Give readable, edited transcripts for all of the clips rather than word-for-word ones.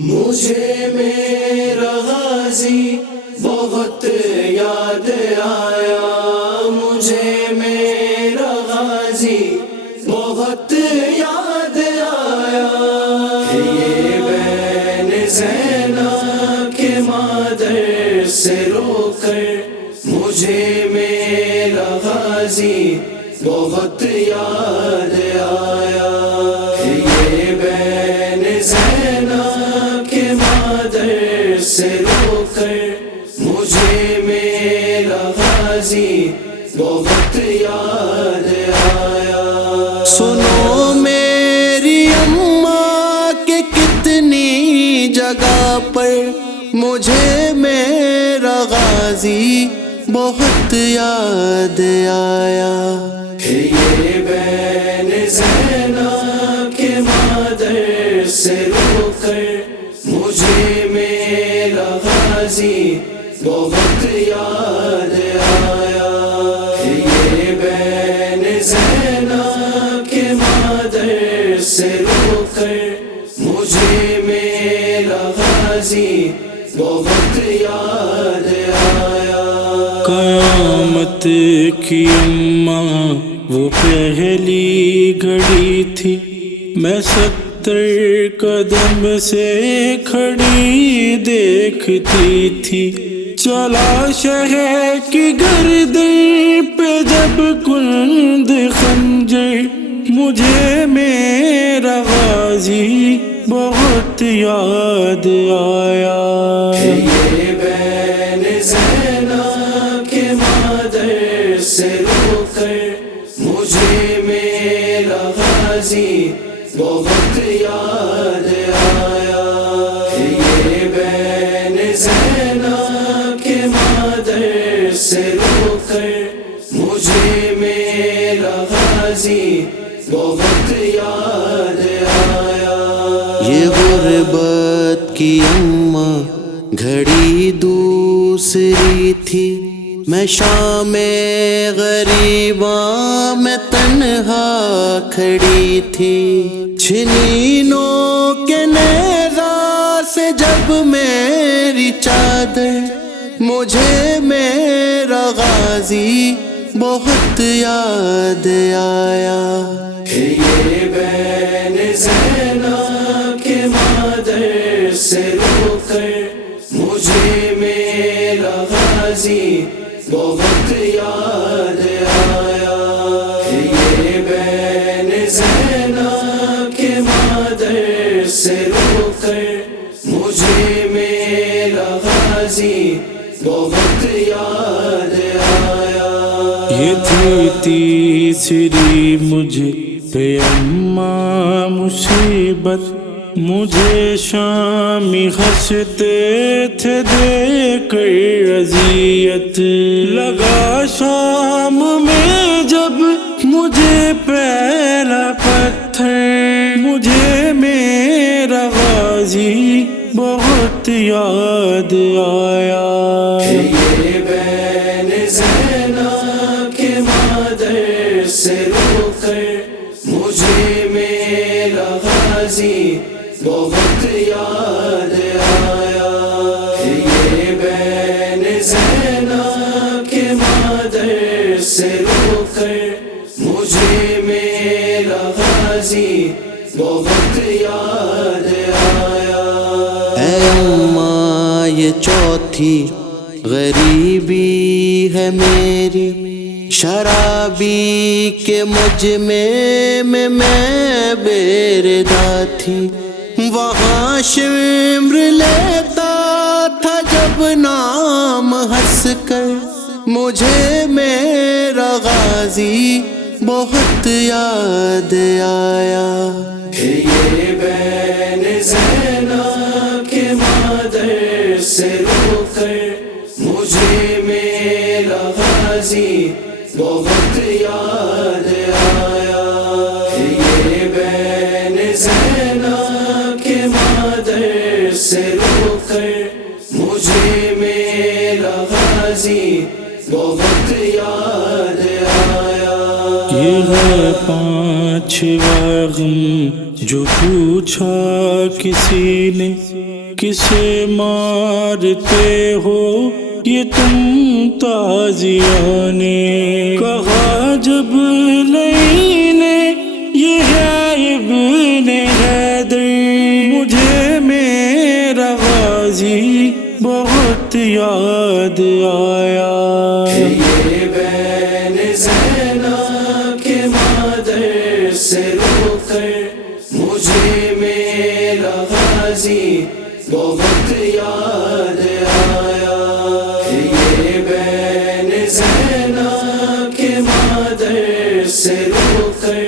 مجھے میرا غازی بہت یاد آیا، مجھے میرا غازی بہت یاد آیا۔ یہ بین زینب کے مادر سے رو کر مجھے میرا غازی بہت یاد آیا۔ یہ بین زینب کے مادر سے رو کر مجھے میرا غازی بہت یاد آیا۔ سنو میری اماں کہ کتنی جگہ پر مجھے میرا غازی بہت یاد آیا۔ یہ بین زینب کے مادر سے رو کر مجھے میرا غازی بہت یاد آیا۔ یہ بین زینب کے مادر سے رو کر مجھے میرا غازی بہت یاد آیا۔ قیامت کی اماں وہ پہلی گھڑی تھی، میں 70 قدم سے کھڑی دیکھتی تھی۔ چلا شہر کی گردن پہ جب کند خنجر، مجھے میرا غازی بہت یاد آیا۔ یہ بین زینب کے مادر سے رو کر مجھے میرا غازی بہت یاد آیا۔ یہ بین زینب کے مادر سے رو کر مجھے میرا غازی بہت یاد آیا۔ یہ غربت کی اماں گھڑی دوسری تھی، میں شام غریباں میں تنہا کھڑی تھی۔ چھنینوں کے نیزہ سے جب میری چادر، مجھے میرا غازی بہت یاد آیا۔ یہ بین زینب کے مادر سے رو کر مجھے میرا غازی بہت یاد آیا۔ یہ بین زینب کے مادر سے رو کر مجھے میرا غازی بہت یاد آیا۔ یہ تھی تیسری مجھے پہ اماں مصیبت، مجھے شامی ہنستے تھے دیکھ کر اذیت۔ لگا شام میں جب مجھے پہلا پتھر، مجھے میرا غازی بہت یاد آیا۔ یہ بین زینب کے مادر سے رو کر مجھے میرا غازی بہت یاد آیا۔ یہ بین زینب کے مادر سے رو کر مجھے میرا غازی بہت یاد آیا۔ اے اماں یہ چوتھی غریبی ہے میری، شرابی کے مجمع میں بیردا تھی۔ وہاں شمر لیتا تھا جب نام ہنس کر، مجھے میرا غازی بہت یاد آیا۔ یہ بین زینب کے مادر سے رو کر مجھے میرا غازی بہت یاد آیا۔ یہ بین زینب کے مادر سے رو کر مجھے میرا غازی بہت یاد آیا۔ یہ ہے 5واں غم جو پوچھا کسی نے کسے مارتے ہو یہ تم تازیہ نے کہا جب لئی نے یہ ہے ابن حیدر مجھے میرا غازی بہت یاد آیا یہ بین زینب کے مادر سے رو کر مجھے میرا غازی بہت یاد آیا یہ بین زینب کے مادر سے رو کر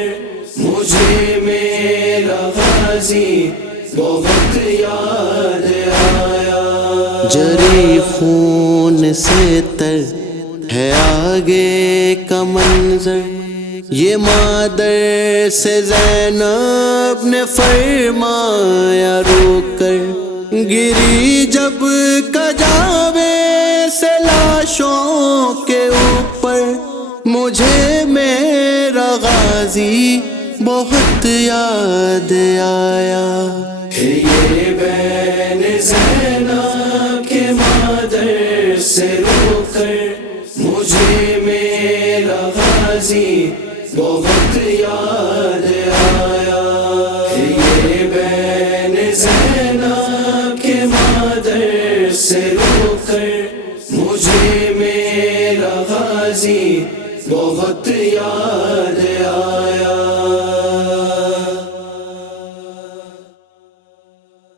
مجھے میرا غازی بہت یاد آیا جری خون سے تر ہے آگے کا منظر یہ مادر سے زینب نے فرمایا رو کر گری جب کجاوے سے لاشوں کے اوپر مجھے میرا غازی بہت یاد آیا یہ بین زینب کے مادر سے رو کر مجھے میرا غازی بہت یاد آیا یہ بین زینب کے مادر سے رو کر مجھے میرا غازی بہت یاد